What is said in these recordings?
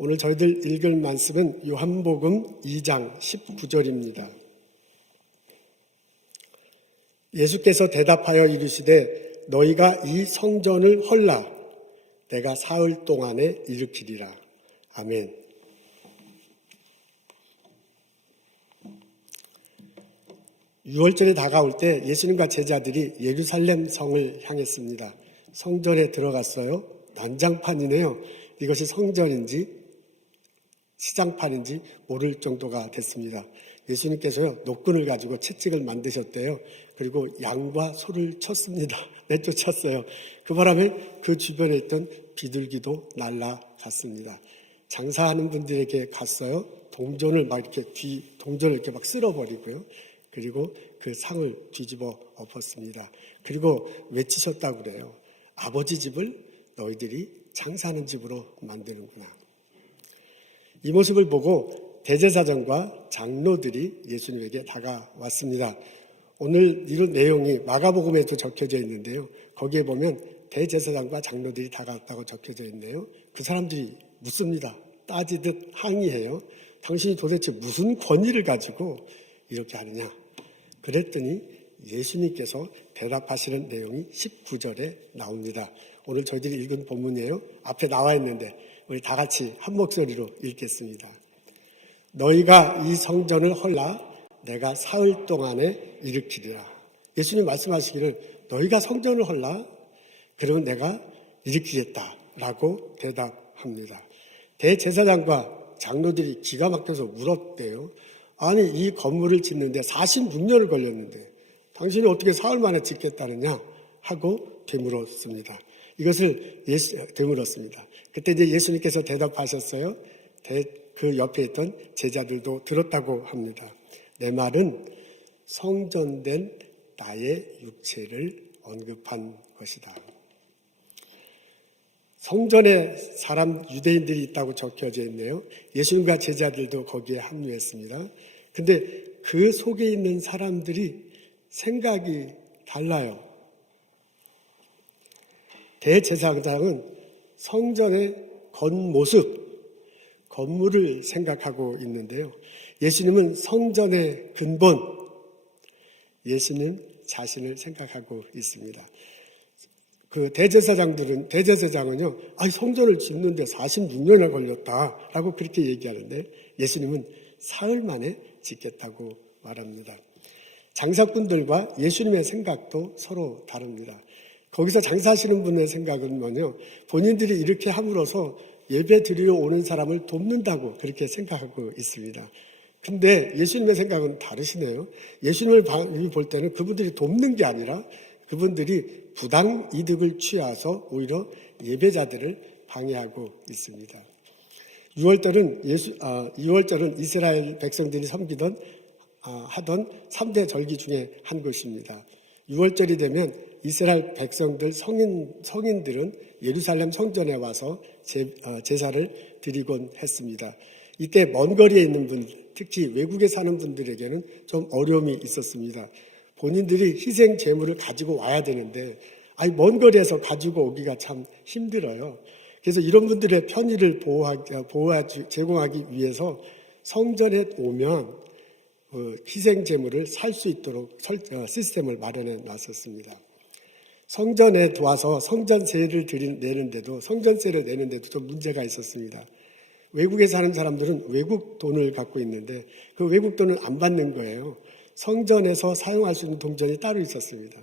오늘 저희들 읽을 말씀은 요한복음 2장 19절입니다. 예수께서 대답하여 이르시되 너희가 이 성전을 헐라 내가 사흘 동안에 일으키리라. 아멘. 유월절이 다가올 때 예수님과 제자들이 예루살렘 성을 향했습니다. 성전에 들어갔어요. 난장판이네요. 이것이 성전인지 시장판인지 모를 정도가 됐습니다. 예수님께서요, 노끈을 가지고 채찍을 만드셨대요. 그리고 양과 소를 쳤습니다. 내쫓았어요. 그 바람에 그 주변에 있던 비둘기도 날아갔습니다. 장사하는 분들에게 갔어요. 동전을 이렇게 막 쓸어버리고요. 그리고 그 상을 뒤집어 엎었습니다. 그리고 외치셨다고 그래요. 아버지 집을 너희들이 장사하는 집으로 만드는구나. 이 모습을 보고 대제사장과 장로들이 예수님에게 다가왔습니다. 오늘 이런 내용이 마가복음에도 적혀져 있는데요. 거기에 보면 대제사장과 장로들이 다가왔다고 적혀져 있네요. 그 사람들이 묻습니다. 따지듯 항의해요. 당신이 도대체 무슨 권위를 가지고 이렇게 하느냐. 그랬더니 예수님께서 대답하시는 내용이 19절에 나옵니다. 오늘 저희들이 읽은 본문이에요. 앞에 나와 있는데 우리 다 같이 한 목소리로 읽겠습니다. 너희가 이 성전을 헐라 내가 사흘 동안에 일으키리라. 예수님 말씀하시기를 너희가 성전을 헐라 그러면 내가 일으키겠다라고 대답합니다. 대제사장과 장로들이 기가 막혀서 물었대요. 아니 이 건물을 짓는데 46년을 걸렸는데 당신이 어떻게 사흘 만에 짓겠다느냐 하고 되물었습니다. 되물었습니다. 그때 이제 예수님께서 대답하셨어요. 그 옆에 있던 제자들도 들었다고 합니다. 내 말은 성전된 나의 육체를 언급한 것이다. 성전에 유대인들이 있다고 적혀져 있네요. 예수님과 제자들도 거기에 합류했습니다. 근데 그 속에 있는 사람들이 생각이 달라요. 대제사장은 성전의 건물을 생각하고 있는데요. 예수님은 성전의 근본, 예수님 자신을 생각하고 있습니다. 그 대제사장은요, 성전을 짓는데 46년이나 걸렸다라고 그렇게 얘기하는데 예수님은 사흘 만에 짓겠다고 말합니다. 장사꾼들과 예수님의 생각도 서로 다릅니다. 거기서 장사하시는 분의 생각은 본인들이 이렇게 함으로써 예배 드리러 오는 사람을 돕는다고 그렇게 생각하고 있습니다. 근데 예수님의 생각은 다르시네요. 예수님을 볼 때는 그분들이 돕는 게 아니라 그분들이 부당 이득을 취해서 오히려 예배자들을 방해하고 있습니다. 6월절은 이스라엘 백성들이 하던 3대 절기 중에 한 것입니다. 6월절이 되면 이스라엘 백성들 성인들은 예루살렘 성전에 와서 제사를 드리곤 했습니다. 이때 먼 거리에 있는 분들, 특히 외국에 사는 분들에게는 좀 어려움이 있었습니다. 본인들이 희생 제물을 가지고 와야 되는데 먼 거리에서 가지고 오기가 참 힘들어요. 그래서 이런 분들의 편의를 제공하기 위해서 성전에 오면 희생 제물을 살 수 있도록 시스템을 마련해 놨었습니다. 성전에 와서 성전세를 내는데도 좀 문제가 있었습니다. 외국에 사는 사람들은 외국 돈을 갖고 있는데 그 외국 돈을 안 받는 거예요. 성전에서 사용할 수 있는 동전이 따로 있었습니다.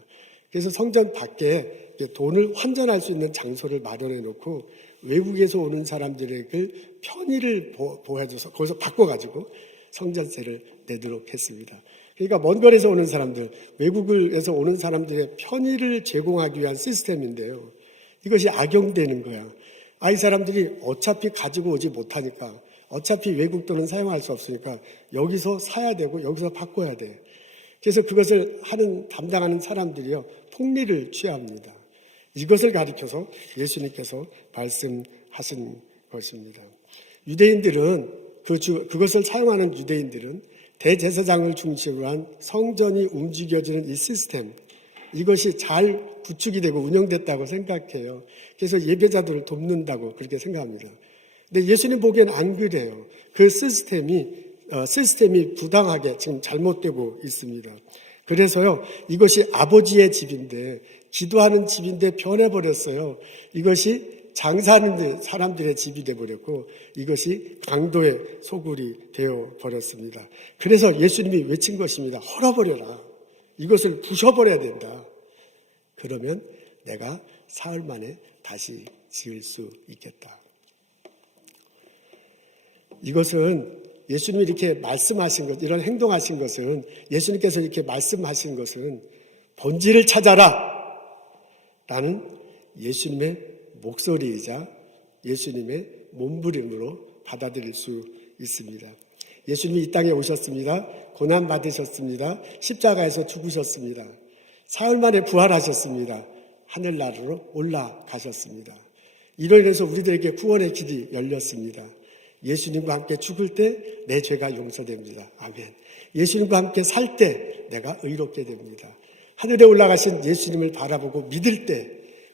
그래서 성전 밖에 돈을 환전할 수 있는 장소를 마련해 놓고 외국에서 오는 사람들에게 편의를 보호해줘서 거기서 바꿔가지고 성전세를 내도록 했습니다. 그러니까 먼 거리에서 오는 사람들, 외국에서 오는 사람들의 편의를 제공하기 위한 시스템인데요. 이것이 악용되는 거야. 이 사람들이 어차피 가지고 오지 못하니까, 어차피 외국 돈은 사용할 수 없으니까 여기서 사야 되고 여기서 바꿔야 돼. 그래서 그것을 담당하는 사람들이요, 폭리를 취합니다. 이것을 가리켜서 예수님께서 말씀하신 것입니다. 그것을 사용하는 유대인들은 대제사장을 중심으로 한 성전이 움직여지는 이 시스템, 이것이 잘 구축이 되고 운영됐다고 생각해요. 그래서 예배자들을 돕는다고 그렇게 생각합니다. 근데 예수님 보기엔 안 그래요. 그 시스템이 부당하게 지금 잘못되고 있습니다. 그래서요, 이것이 아버지의 집인데, 기도하는 집인데 변해버렸어요. 이것이 장사하는 사람들의 집이 되어버렸고, 이것이 강도의 소굴이 되어버렸습니다. 그래서 예수님이 외친 것입니다. 헐어버려라. 이것을 부셔버려야 된다. 그러면 내가 사흘 만에 다시 지을 수 있겠다. 이것은 예수님이 이렇게 말씀하신 것, 이런 행동하신 것은, 예수님께서 이렇게 말씀하신 것은 본질을 찾아라 라는 예수님의 목소리이자 예수님의 몸부림으로 받아들일 수 있습니다. 예수님이 이 땅에 오셨습니다. 고난 받으셨습니다. 십자가에서 죽으셨습니다. 사흘 만에 부활하셨습니다. 하늘나라로 올라가셨습니다. 이로 인해서 우리들에게 구원의 길이 열렸습니다. 예수님과 함께 죽을 때 내 죄가 용서됩니다. 아멘. 예수님과 함께 살 때 내가 의롭게 됩니다. 하늘에 올라가신 예수님을 바라보고 믿을 때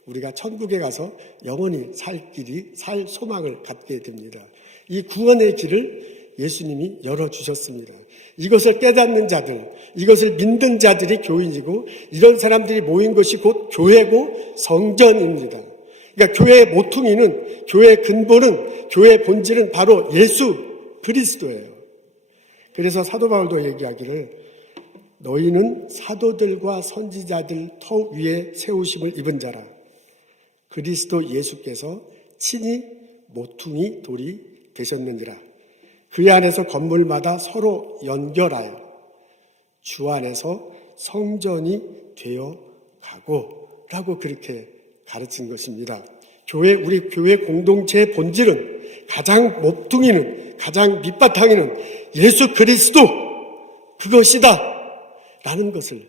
우리가 천국에 가서 영원히 살 소망을 갖게 됩니다. 이 구원의 길을 예수님이 열어주셨습니다. 이것을 깨닫는 자들, 이것을 믿는 자들이 교인이고, 이런 사람들이 모인 것이 곧 교회고 성전입니다. 그러니까 교회의 모퉁이는, 교회의 근본은, 교회의 본질은 바로 예수 그리스도예요. 그래서 사도 바울도 얘기하기를 너희는 사도들과 선지자들 터 위에 세우심을 입은 자라. 그리스도 예수께서 친히 모퉁이 돌이 되셨느니라. 그 안에서 건물마다 서로 연결하여 주 안에서 성전이 되어 가고 라고 그렇게 가르친 것입니다. 우리 교회 공동체의 본질은, 가장 모퉁이는, 가장 밑바탕이는 예수 그리스도 그것이다 라는 것을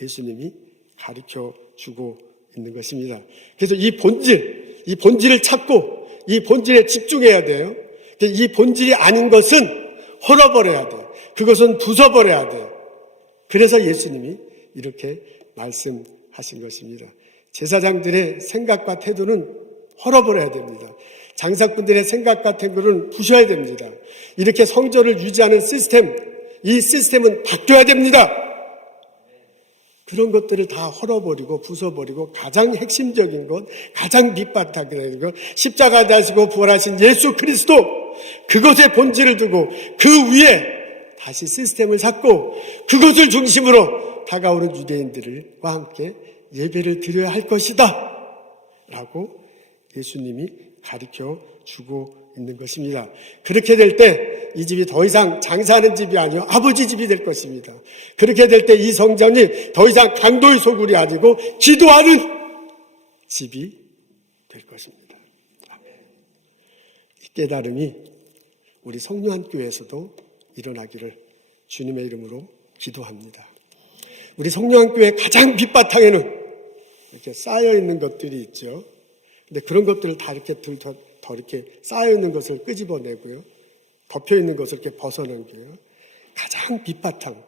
예수님이 가르쳐 주고 있는 것입니다. 그래서 이 본질을 찾고 이 본질에 집중해야 돼요. 이 본질이 아닌 것은 헐어버려야 돼. 그것은 부숴버려야 돼. 그래서 예수님이 이렇게 말씀하신 것입니다. 제사장들의 생각과 태도는 헐어버려야 됩니다. 장사꾼들의 생각과 태도는 부셔야 됩니다. 이렇게 성전을 유지하는 시스템, 이 시스템은 바뀌어야 됩니다. 그런 것들을 다 헐어버리고 부숴버리고 가장 핵심적인 것, 가장 밑바탕이라는 것, 십자가 다시고 부활하신 예수 그리스도, 그것의 본질을 두고 그 위에 다시 시스템을 쌓고 그것을 중심으로 다가오는 유대인들과 함께 예배를 드려야 할 것이다 라고 예수님이 가르쳐 주고 있는 것입니다. 그렇게 될 때 이 집이 더 이상 장사하는 집이 아니요 아버지 집이 될 것입니다. 그렇게 될 때 이 성전이 더 이상 강도의 소굴이 아니고 기도하는 집이 될 것입니다. 아멘. 이 깨달음이 우리 성령교회에서도 일어나기를 주님의 이름으로 기도합니다. 우리 성령교회 가장 밑바탕에는 이렇게 쌓여 있는 것들이 있죠. 근데 그런 것들을 다 이렇게 더 이렇게 쌓여 있는 것을 끄집어내고요, 덮여 있는 것을 이렇게 벗어넘겨요. 가장 밑바탕,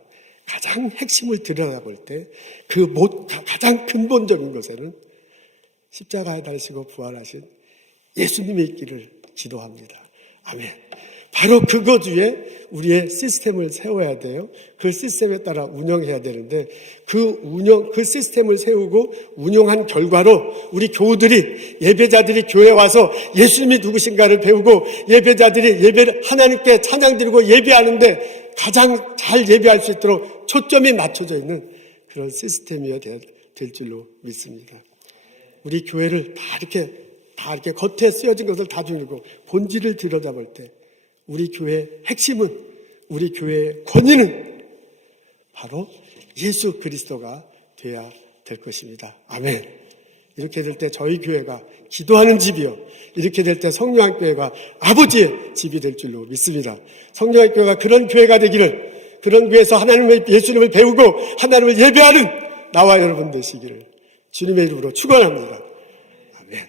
가장 핵심을 들여다볼 때 가장 근본적인 것에는 십자가에 달리시고 부활하신 예수님의 있기를 기도합니다. 아멘. 바로 그것 위에 우리의 시스템을 세워야 돼요. 그 시스템에 따라 운영해야 되는데 그 시스템을 세우고 운영한 결과로 우리 교우들이, 예배자들이 교회에 와서 예수님이 누구신가를 배우고 예배자들이 하나님께 찬양 드리고 예배하는데 가장 잘 예배할 수 있도록 초점이 맞춰져 있는 그런 시스템이어야 될 줄로 믿습니다. 우리 교회를 다 이렇게 겉에 쓰여진 것을 다 중이고 본질을 들여다볼 때 우리 교회의 핵심은, 우리 교회의 권위는 바로 예수 그리스도가 되어야 될 것입니다. 아멘. 이렇게 될 때 저희 교회가 기도하는 집이요, 이렇게 될 때 성령교회가 아버지의 집이 될 줄로 믿습니다. 성령교회가 그런 교회가 되기를, 그런 교회에서 예수님을 배우고 하나님을 예배하는 나와 여러분 되시기를 주님의 이름으로 축원합니다. 아멘.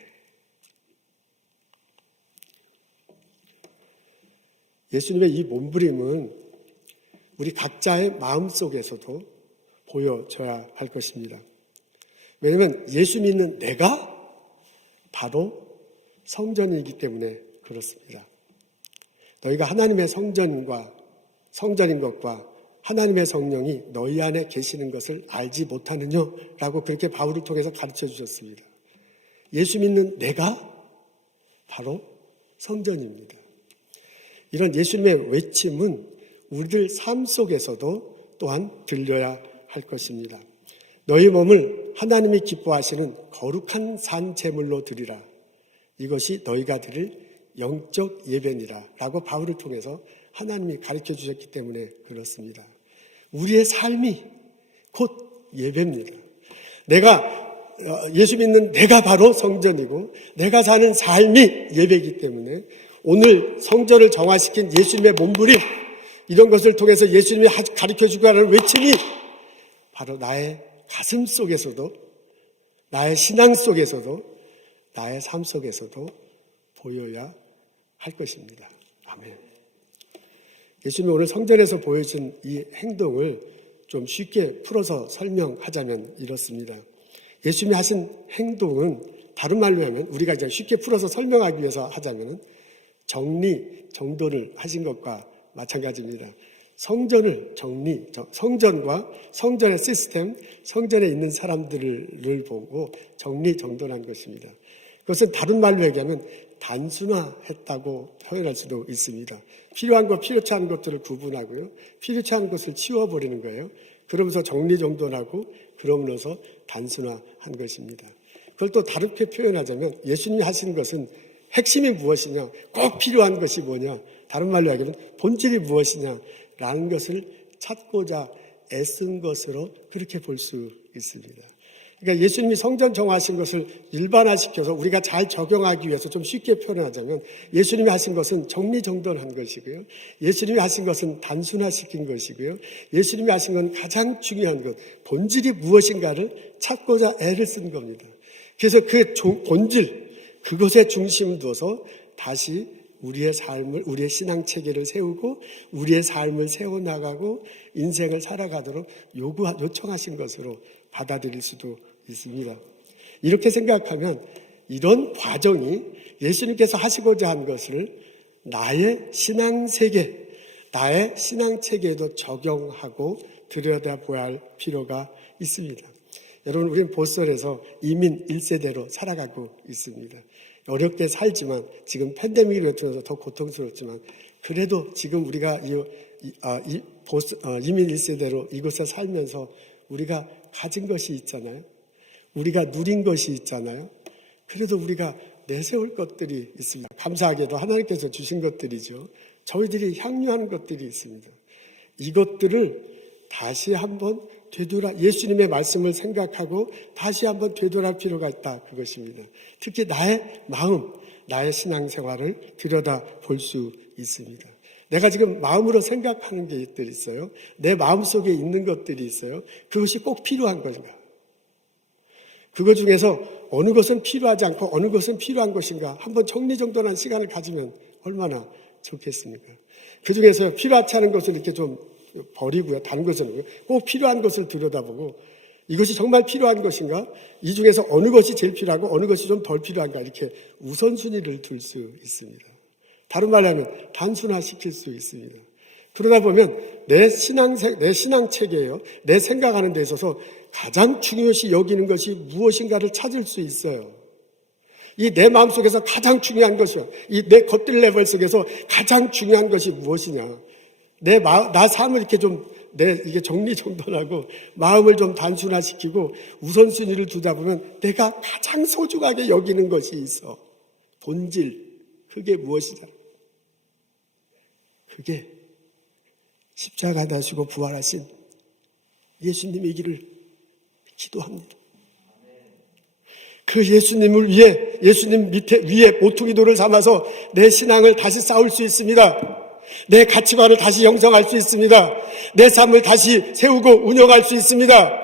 예수님의 이 몸부림은 우리 각자의 마음속에서도 보여져야 할 것입니다. 왜냐하면 예수 믿는 내가 바로 성전이기 때문에 그렇습니다. 너희가 하나님의 성전인 것과 하나님의 성령이 너희 안에 계시는 것을 알지 못하느냐? 라고 그렇게 바울을 통해서 가르쳐 주셨습니다. 예수 믿는 내가 바로 성전입니다. 이런 예수님의 외침은 우리들 삶 속에서도 또한 들려야 할 것입니다. 너희 몸을 하나님이 기뻐하시는 거룩한 산 제물로 드리라. 이것이 너희가 드릴 영적 예배니라 라고 바울을 통해서 하나님이 가르쳐 주셨기 때문에 그렇습니다. 우리의 삶이 곧 예배입니다. 예수 믿는 내가 바로 성전이고 내가 사는 삶이 예배이기 때문에 오늘 성전을 정화시킨 예수님의 몸부림, 이런 것을 통해서 예수님이 가르쳐 주고 하는 외침이 바로 나의 가슴 속에서도, 나의 신앙 속에서도, 나의 삶 속에서도 보여야 할 것입니다. 아멘. 예수님이 오늘 성전에서 보여준 이 행동을 좀 쉽게 풀어서 설명하자면 이렇습니다. 예수님이 하신 행동은 다른 말로 하면, 우리가 이제 쉽게 풀어서 설명하기 위해서 하자면 정리정돈을 하신 것과 마찬가지입니다. 성전과 성전의 시스템, 성전에 있는 사람들을 보고 정리정돈한 것입니다. 그것은 다른 말로 얘기하면 단순화했다고 표현할 수도 있습니다. 필요한 것, 필요치 않은 것들을 구분하고요. 필요치 않은 것을 치워버리는 거예요. 그러면서 정리정돈하고 그러면서 단순화한 것입니다. 그걸 또 다르게 표현하자면 예수님이 하신 것은 핵심이 무엇이냐, 꼭 필요한 것이 뭐냐, 다른 말로 얘기하면 본질이 무엇이냐라는 것을 찾고자 애쓴 것으로 그렇게 볼 수 있습니다. 그러니까 예수님이 성전 정화하신 것을 일반화시켜서 우리가 잘 적용하기 위해서 좀 쉽게 표현하자면 예수님이 하신 것은 정리정돈한 것이고요. 예수님이 하신 것은 단순화시킨 것이고요. 예수님이 하신 건 가장 중요한 것, 본질이 무엇인가를 찾고자 애를 쓴 겁니다. 그래서 그 본질, 그것에 중심을 둬서 다시 우리의 삶을, 우리의 신앙 체계를 세우고 우리의 삶을 세워나가고 인생을 살아가도록 요청하신 것으로 받아들일 수도 있습니다. 이렇게 생각하면 이런 과정이 예수님께서 하시고자 한 것을 나의 신앙 세계, 나의 신앙 체계에도 적용하고 들여다보아야 할 필요가 있습니다. 여러분, 우리는 보스턴에서 이민 1세대로 살아가고 있습니다. 어렵게 살지만 지금 팬데믹을 통해서 더 고통스럽지만 그래도 지금 우리가 이민 1세대로 이곳에 살면서 우리가 가진 것이 있잖아요. 우리가 누린 것이 있잖아요. 그래도 우리가 내세울 것들이 있습니다. 감사하게도 하나님께서 주신 것들이죠. 저희들이 향유하는 것들이 있습니다. 이것들을 다시 한번 예수님의 말씀을 생각하고 다시 한번 되돌아볼 필요가 있다, 그것입니다. 특히 나의 마음, 나의 신앙생활을 들여다볼 수 있습니다. 내가 지금 마음으로 생각하는 것들이 있어요. 내 마음속에 있는 것들이 있어요. 그것이 꼭 필요한 것인가? 그것 중에서 어느 것은 필요하지 않고 어느 것은 필요한 것인가? 한번 정리정돈한 시간을 가지면 얼마나 좋겠습니까? 그 중에서 필요하지 않은 것을 이렇게 좀 버리고요. 다른 것은 꼭 필요한 것을 들여다보고 이것이 정말 필요한 것인가? 이 중에서 어느 것이 제일 필요하고 어느 것이 좀 덜 필요한가? 이렇게 우선순위를 둘 수 있습니다. 다른 말로 하면 단순화시킬 수 있습니다. 그러다 보면 내 신앙 체계예요. 내 생각하는 데 있어서 가장 중요시 여기는 것이 무엇인가를 찾을 수 있어요. 이 내 마음속에서 가장 중요한 것이요. 이 내 겉들 레벨 속에서 가장 중요한 것이 무엇이냐. 나 삶을 이렇게 이게 정리정돈하고 마음을 좀 단순화시키고 우선순위를 두다 보면 내가 가장 소중하게 여기는 것이 있어. 본질. 그게 무엇이냐? 그게 십자가 다시고 부활하신 예수님이기를 기도합니다. 그 예수님을 위해, 예수님 위에 모퉁이돌을 삼아서 내 신앙을 다시 쌓을 수 있습니다. 내 가치관을 다시 형성할 수 있습니다. 내 삶을 다시 세우고 운영할 수 있습니다.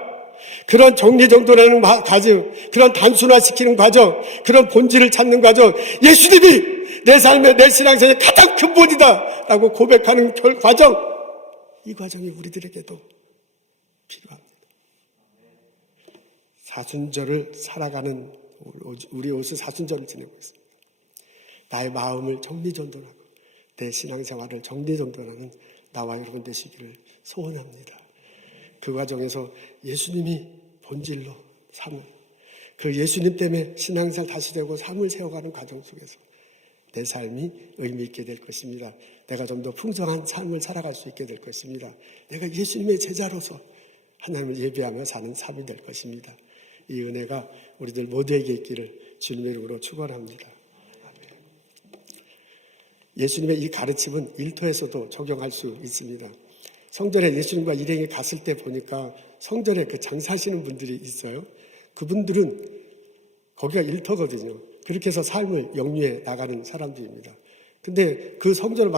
그런 정리정돈하는 과정, 그런 단순화시키는 과정, 그런 본질을 찾는 과정, 예수님이 내 삶의, 내 신앙생활의 가장 근본이다 라고 고백하는 과정, 이 과정이 우리들에게도 필요합니다. 사순절을 살아가는, 우리 옷은 사순절을 지내고 있습니다. 나의 마음을 정리정돈하고 내 신앙생활을 정리정돈하는 나와 여러분 되시기를 소원합니다. 그 과정에서 예수님이 본질로 삶을, 그 예수님 때문에 신앙생활 다시 되고 삶을 세워가는 과정 속에서 내 삶이 의미 있게 될 것입니다. 내가 좀 더 풍성한 삶을 살아갈 수 있게 될 것입니다. 내가 예수님의 제자로서 하나님을 예배하며 사는 삶이 될 것입니다. 이 은혜가 우리들 모두에게 있기를 주님의 이름으로 축원합니다. 예수님의 이 가르침은 일터에서도 적용할 수 있습니다. 성전에 예수님과 일행이 갔을 때 보니까 성전에 그 장사하시는 분들이 있어요. 그분들은 거기가 일터거든요. 그렇게 해서 삶을 영위해 나가는 사람들입니다. 근데 그 성전을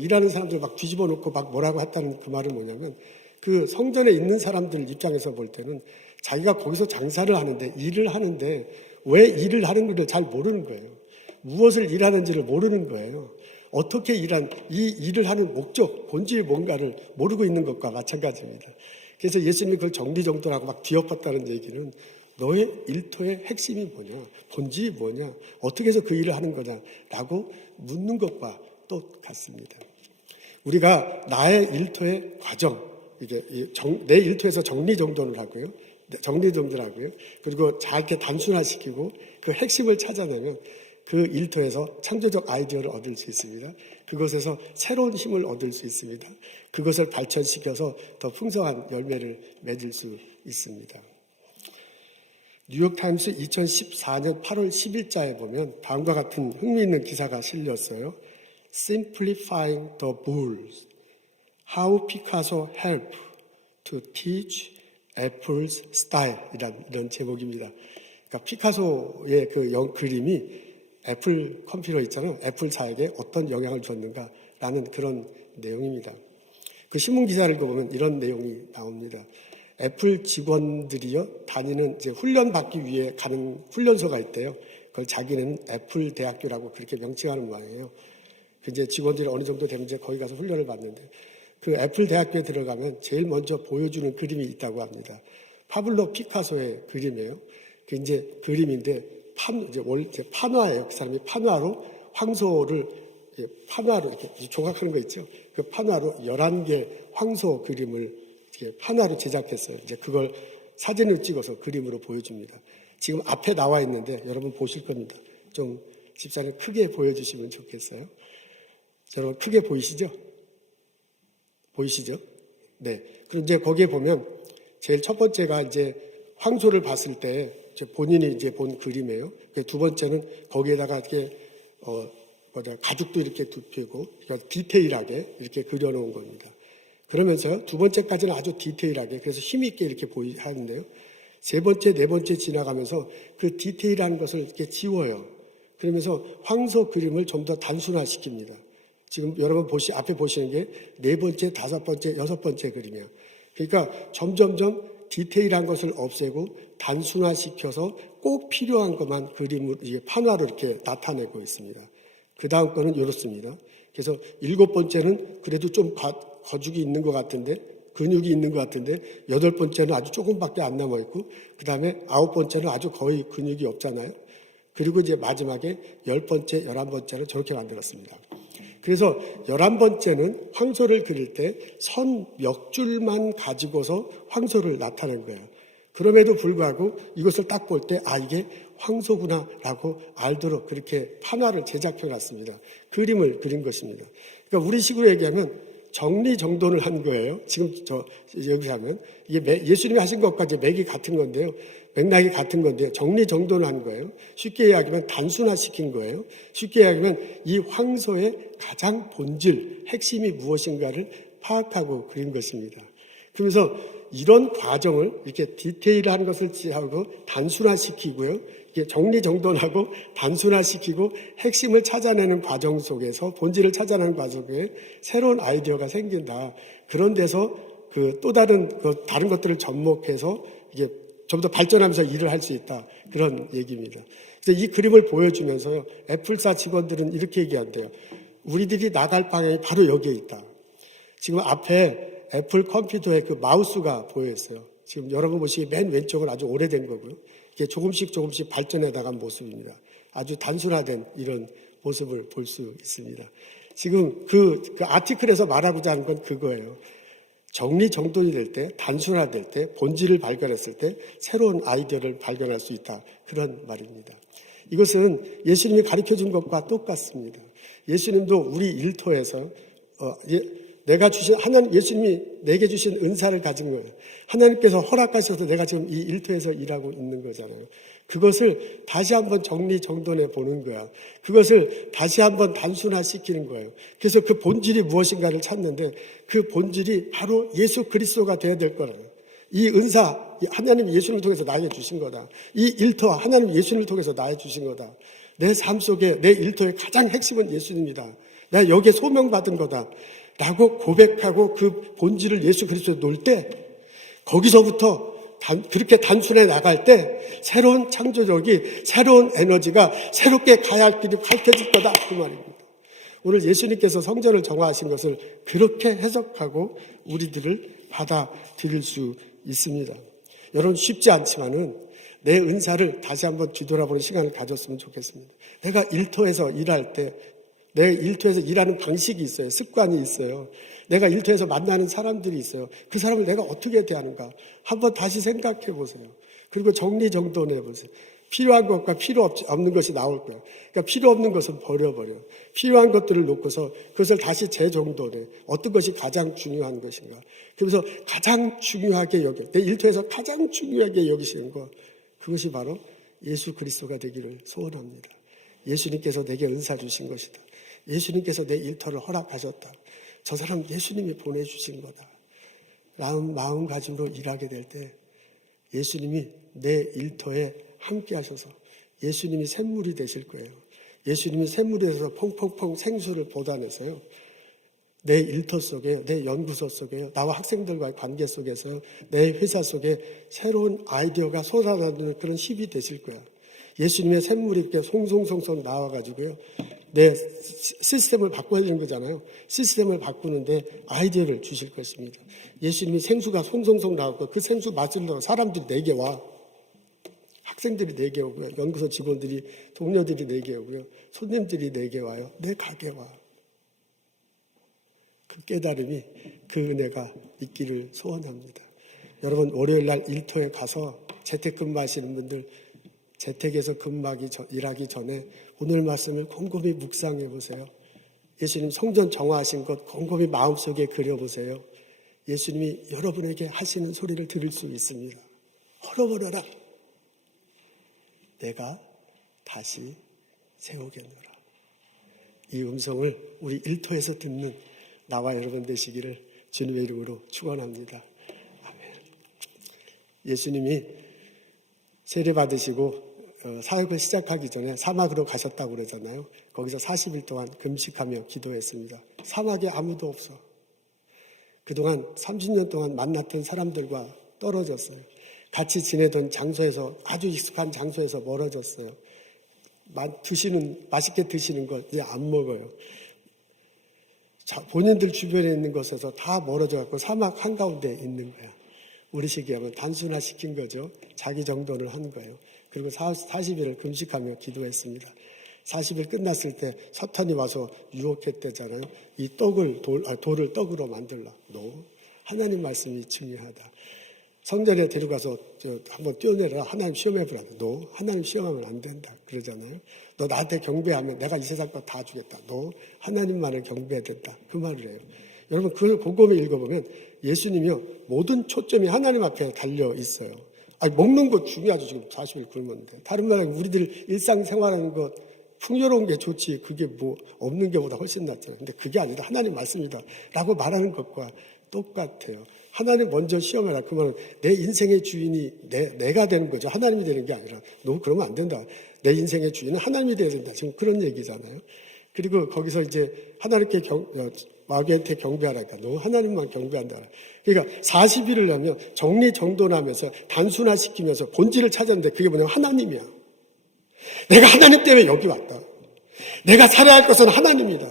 일하는 사람들을 뒤집어 놓고 뭐라고 했다는 그 말은 뭐냐면, 그 성전에 있는 사람들 입장에서 볼 때는 자기가 거기서 장사를 하는데, 일을 하는데 왜 일을 하는 걸 잘 모르는 거예요. 무엇을 일하는지를 모르는 거예요. 어떻게 이 일을 하는 목적, 본질이 뭔가를 모르고 있는 것과 마찬가지입니다. 그래서 예수님이 그걸 정리정돈하고 뒤엎었다는 얘기는 너의 일터의 핵심이 뭐냐, 본질이 뭐냐, 어떻게 해서 그 일을 하는 거냐라고 묻는 것과 똑같습니다. 우리가 나의 일터의 과정, 내 일터에서 정리정돈을 하고요. 그리고 잘 이렇게 단순화시키고 그 핵심을 찾아내면 그 일터에서 창조적 아이디어를 얻을 수 있습니다. 그것에서 새로운 힘을 얻을 수 있습니다. 그것을 발전시켜서 더 풍성한 열매를 맺을 수 있습니다. 뉴욕타임스 2014년 8월 10일자에 보면 다음과 같은 흥미있는 기사가 실렸어요. Simplifying the Rules. How Picasso Helped to Teach Apple's Style. 이런 제목입니다. 그러니까 피카소의 그 그림이 애플 컴퓨터 있잖아요. 애플사에게 어떤 영향을 줬는가라는 그런 내용입니다. 그 신문 기사를 읽어보면 이런 내용이 나옵니다. 애플 직원들이요, 다니는 이제 훈련받기 위해 가는 훈련소가 있대요. 그걸 자기는 애플 대학교라고 그렇게 명칭하는 모양이에요. 이제 직원들이 어느 정도 되면 이제 거기 가서 훈련을 받는데, 그 애플 대학교에 들어가면 제일 먼저 보여주는 그림이 있다고 합니다. 파블로 피카소의 그림이에요. 그 이제 그림인데, 이제 판화예요. 그 사람이 판화로 황소를, 판화로 이렇게 조각하는 거 있죠. 그 판화로 11개 황소 그림을 판화로 제작했어요. 이제 그걸 사진을 찍어서 그림으로 보여줍니다. 지금 앞에 나와 있는데 여러분 보실 겁니다. 좀 집사님 크게 보여주시면 좋겠어요. 여러분 크게 보이시죠? 보이시죠? 네. 그럼 이제 거기에 보면 제일 첫 번째가 이제 황소를 봤을 때 본인이 이제 본 그림이에요. 두 번째는 거기에다가 이렇게 가죽도 이렇게 눕히고 그러니까 디테일하게 이렇게 그려놓은 겁니다. 그러면서 두 번째까지는 아주 디테일하게, 그래서 힘있게 이렇게 하는데요. 세 번째, 네 번째 지나가면서 그 디테일한 것을 이렇게 지워요. 그러면서 황소 그림을 좀 더 단순화시킵니다. 지금 여러분 앞에 보시는 게 네 번째, 다섯 번째, 여섯 번째 그림이야. 그러니까 점점점 디테일한 것을 없애고 단순화시켜서 꼭 필요한 것만 그림을 판화로 이렇게 나타내고 있습니다. 그 다음 거는 이렇습니다. 그래서 일곱 번째는 그래도 좀 거죽이 있는 것 같은데, 근육이 있는 것 같은데, 여덟 번째는 아주 조금밖에 안 남아있고, 그 다음에 아홉 번째는 아주 거의 근육이 없잖아요. 그리고 이제 마지막에 열 번째, 11번째는 저렇게 만들었습니다. 그래서 11번째는 황소를 그릴 때 선 몇 줄만 가지고서 황소를 나타낸 거예요. 그럼에도 불구하고 이것을 딱 볼 때 이게 황소구나라고 알도록 그렇게 판화를 제작해 놨습니다. 그림을 그린 것입니다. 그러니까 우리 식으로 얘기하면 정리정돈을 한 거예요. 지금 여기 하면 이게 예수님이 하신 것과 이제 맥이 같은 건데요. 맥락이 같은 건데요. 정리정돈을 한 거예요. 쉽게 이야기하면 단순화시킨 거예요. 쉽게 이야기하면 이 황소의 가장 본질, 핵심이 무엇인가를 파악하고 그린 것입니다. 그러면서 이런 과정을 이렇게 디테일한 것을 하고 단순화시키고요. 이게 정리정돈하고 단순화시키고 핵심을 찾아내는 과정 속에서, 본질을 찾아내는 과정 속에 새로운 아이디어가 생긴다. 그런 데서 또 다른 것들을 접목해서 이게 좀 더 발전하면서 일을 할 수 있다. 그런 얘기입니다. 그래서 이 그림을 보여주면서요, 애플사 직원들은 이렇게 얘기한대요. 우리들이 나갈 방향이 바로 여기에 있다. 지금 앞에 애플 컴퓨터에 그 마우스가 보였어요. 지금 여러분 보시기 맨 왼쪽은 아주 오래된 거고요. 이게 조금씩 발전해 나간 모습입니다. 아주 단순화된 이런 모습을 볼 수 있습니다. 지금 그 아티클에서 말하고자 하는 건 그거예요. 정리정돈이 될 때, 단순화될 때, 본질을 발견했을 때 새로운 아이디어를 발견할 수 있다. 그런 말입니다. 이것은 예수님이 가르쳐준 것과 똑같습니다. 예수님도 우리 일터에서 내가 주신 하나님, 예수님이 내게 주신 은사를 가진 거예요. 하나님께서 허락하셔서 내가 지금 이 일터에서 일하고 있는 거잖아요. 그것을 다시 한번 정리정돈해 보는 거야. 그것을 다시 한번 단순화시키는 거예요. 그래서 그 본질이 무엇인가를 찾는데 그 본질이 바로 예수 그리스도가 되어야 될 거라고요. 이 은사, 하나님 예수님을 통해서 나에게 주신 거다. 이 일터, 하나님 예수님을 통해서 나에게 주신 거다. 내 삶 속에, 내 일터의 가장 핵심은 예수님이다. 내가 여기에 소명받은 거다. 라고 고백하고 그 본질을 예수 그리스도에 놓을 때 거기서부터 그렇게 단순해 나갈 때 새로운 창조력이, 새로운 에너지가 새롭게 가야 할 길이 밝혀질 거다. 그 말입니다. 오늘 예수님께서 성전을 정화하신 것을 그렇게 해석하고 우리들을 받아들일 수 있습니다. 여러분 쉽지 않지만은 내 은사를 다시 한번 뒤돌아보는 시간을 가졌으면 좋겠습니다. 내가 일터에서 일할 때 내 일터에서 일하는 방식이 있어요. 습관이 있어요. 내가 일터에서 만나는 사람들이 있어요. 그 사람을 내가 어떻게 대하는가 한번 다시 생각해 보세요. 그리고 정리정돈해 보세요. 필요한 것과 필요 없는 것이 나올 거예요. 그러니까 필요 없는 것은 버려버려. 필요한 것들을 놓고서 그것을 다시 재정돈해. 어떤 것이 가장 중요한 것인가. 그래서 가장 중요하게 내 일터에서 가장 중요하게 여기시는 것, 그것이 바로 예수 그리스도가 되기를 소원합니다. 예수님께서 내게 은사 주신 것이다. 예수님께서 내 일터를 허락하셨다. 저 사람 예수님이 보내주신 거다. 라는 마음가짐으로 일하게 될 때 예수님이 내 일터에 함께 하셔서 예수님이 샘물이 되실 거예요. 예수님이 샘물이 되셔서 퐁퐁퐁 생수를 보다내서요. 내 일터 속에, 내 연구소 속에, 나와 학생들과의 관계 속에서 내 회사 속에 새로운 아이디어가 솟아나는 그런 힘이 되실 거야. 예수님의 샘물이 이렇게 송송송송 나와가지고요. 내 시스템을 바꿔야 되는 거잖아요. 시스템을 바꾸는데 아이디어를 주실 것입니다. 예수님이 생수가 송송송 나오고 그 생수 마시려고 사람들이 내게 와. 학생들이 내게 오고요. 연구소 직원들이, 동료들이 내게 오고요. 손님들이 내게 와요. 내 가게 와. 그 깨달음이, 그 은혜가 있기를 소원합니다. 여러분 월요일 날 일터에 가서 재택근무하시는 분들 재택에서 일하기 전에 오늘 말씀을 곰곰이 묵상해 보세요. 예수님 성전 정화하신 것 곰곰이 마음속에 그려보세요. 예수님이 여러분에게 하시는 소리를 들을 수 있습니다. 헐어버려라. 내가 다시 세우겠노라. 이 음성을 우리 일터에서 듣는 나와 여러분 되시기를 주님의 이름으로 축원합니다. 아멘. 예수님이 세례 받으시고 사역을 시작하기 전에 사막으로 가셨다고 그러잖아요. 거기서 40일 동안 금식하며 기도했습니다. 사막에 아무도 없어. 그동안 30년 동안 만났던 사람들과 떨어졌어요. 같이 지내던 장소에서, 아주 익숙한 장소에서 멀어졌어요. 맛있게 드시는 것 이제 안 먹어요. 본인들 주변에 있는 곳에서 다 멀어져갖고 사막 한가운데 있는 거야. 우리식이 하면 단순화시킨 거죠. 자기 정돈을 한 거예요. 그리고 40일을 금식하며 기도했습니다. 40일 끝났을 때 사탄이 와서 유혹했대잖아요. 이 돌을 떡으로 만들라. 하나님 말씀이 중요하다. 성전에 데려가서 한번 뛰어내라. 하나님 시험해보라. 하나님 시험하면 안 된다. 그러잖아요. 너 나한테 경배하면 내가 이 세상 거 다 주겠다. 하나님만을 경배해야 된다. 그 말을 해요. 여러분 그걸 곰곰이 읽어보면 예수님이요 모든 초점이 하나님 앞에 달려 있어요. 먹는 것 중요하죠. 지금 40일 굶었는데. 다른 말로 우리들 일상생활하는 것 풍요로운 게 좋지 그게 뭐 없는 게보다 훨씬 낫잖아요. 근데 그게 아니라 하나님 말씀이다 라고 말하는 것과 똑같아요. 하나님 먼저 시험해라. 그 말은 내 인생의 주인이 내가 되는 거죠. 하나님이 되는 게 아니라 너 그러면 안 된다. 내 인생의 주인은 하나님이 되어야 된다. 지금 그런 얘기잖아요. 그리고 거기서 이제 하나님께 마귀한테 경배하라니까 너 하나님만 경배한다. 그러니까 40일을 하면 정리정돈하면서 단순화시키면서 본질을 찾았는데 그게 뭐냐면 하나님이야. 내가 하나님 때문에 여기 왔다. 내가 살아야 할 것은 하나님이다.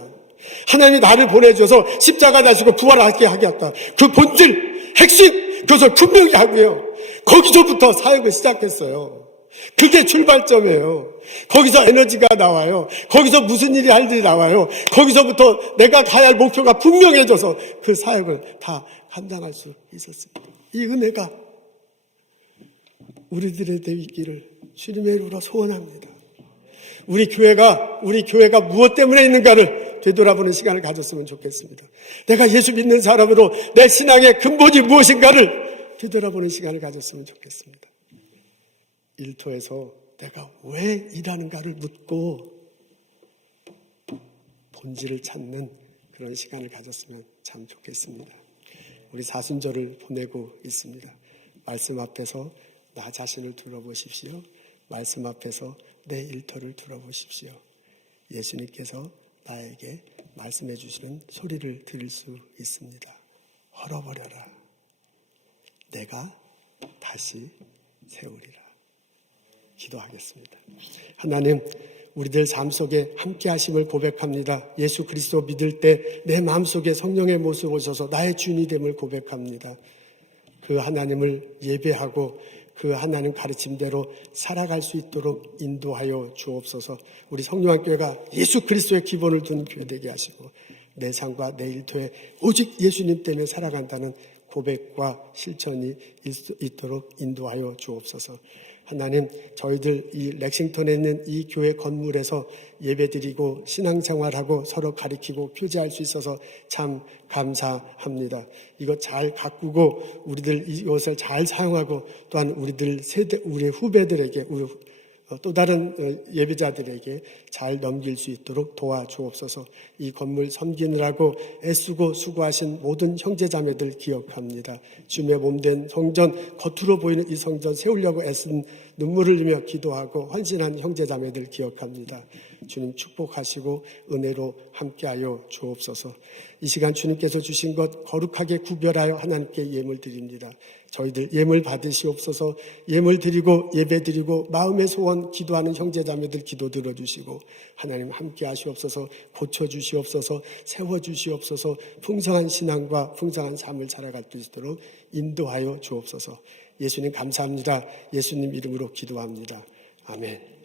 하나님이 나를 보내주셔서 십자가 다시고 부활하게 하겠다. 그 본질, 핵심, 그것을 분명히 하고요. 거기서부터 사역을 시작했어요. 그게 출발점이에요. 거기서 에너지가 나와요. 거기서 무슨 일이 할 일이 나와요. 거기서부터 내가 가야 할 목표가 분명해져서 그 사역을 다 감당할 수 있었습니다. 이 은혜가 우리들에게 있기를 주님의 이름으로 소원합니다. 우리 교회가 무엇 때문에 있는가를 되돌아보는 시간을 가졌으면 좋겠습니다. 내가 예수 믿는 사람으로 내 신앙의 근본이 무엇인가를 되돌아보는 시간을 가졌으면 좋겠습니다. 일터에서 내가 왜 일하는가를 묻고 본질을 찾는 그런 시간을 가졌으면 참 좋겠습니다. 우리 사순절을 보내고 있습니다. 말씀 앞에서 나 자신을 둘러보십시오. 말씀 앞에서 내 일터를 둘러보십시오. 예수님께서 나에게 말씀해 주시는 소리를 들을 수 있습니다. 헐어버려라. 내가 다시 세우리라. 기도하겠습니다. 하나님, 우리들 삶 속에 함께 하심을 고백합니다. 예수 그리스도 믿을 때 내 마음속에 성령의 모습 오셔서 나의 주인이 됨을 고백합니다. 그 하나님을 예배하고 그 하나님 가르침대로 살아갈 수 있도록 인도하여 주옵소서. 우리 성령학교가 예수 그리스도의 기본을 둔 교회 되게 하시고 내 삶과 내 일터에 오직 예수님 때문에 살아간다는 고백과 실천이 있도록 인도하여 주옵소서. 하나님, 저희들 이 렉싱턴에 있는 이 교회 건물에서 예배드리고 신앙생활하고 서로 가리키고 교제할 수 있어서 참 감사합니다. 이거 잘 가꾸고 우리들 이것을 잘 사용하고 또한 우리들 세대, 우리 후배들에게 또 다른 예배자들에게 잘 넘길 수 있도록 도와주옵소서. 이 건물 섬기느라고 애쓰고 수고하신 모든 형제자매들 기억합니다. 주님의 몸된 성전, 겉으로 보이는 이 성전 세우려고 애쓴 눈물을 흘리며 기도하고 헌신한 형제자매들 기억합니다. 주님 축복하시고 은혜로 함께하여 주옵소서. 이 시간 주님께서 주신 것 거룩하게 구별하여 하나님께 예물 드립니다. 저희들 예물 받으시옵소서. 예물 드리고 예배 드리고 마음의 소원 기도하는 형제자매들 기도 들어주시고 하나님 함께 하시옵소서. 고쳐주시옵소서. 세워주시옵소서. 풍성한 신앙과 풍성한 삶을 살아갈 수 있도록 인도하여 주옵소서. 예수님 감사합니다. 예수님 이름으로 기도합니다. 아멘.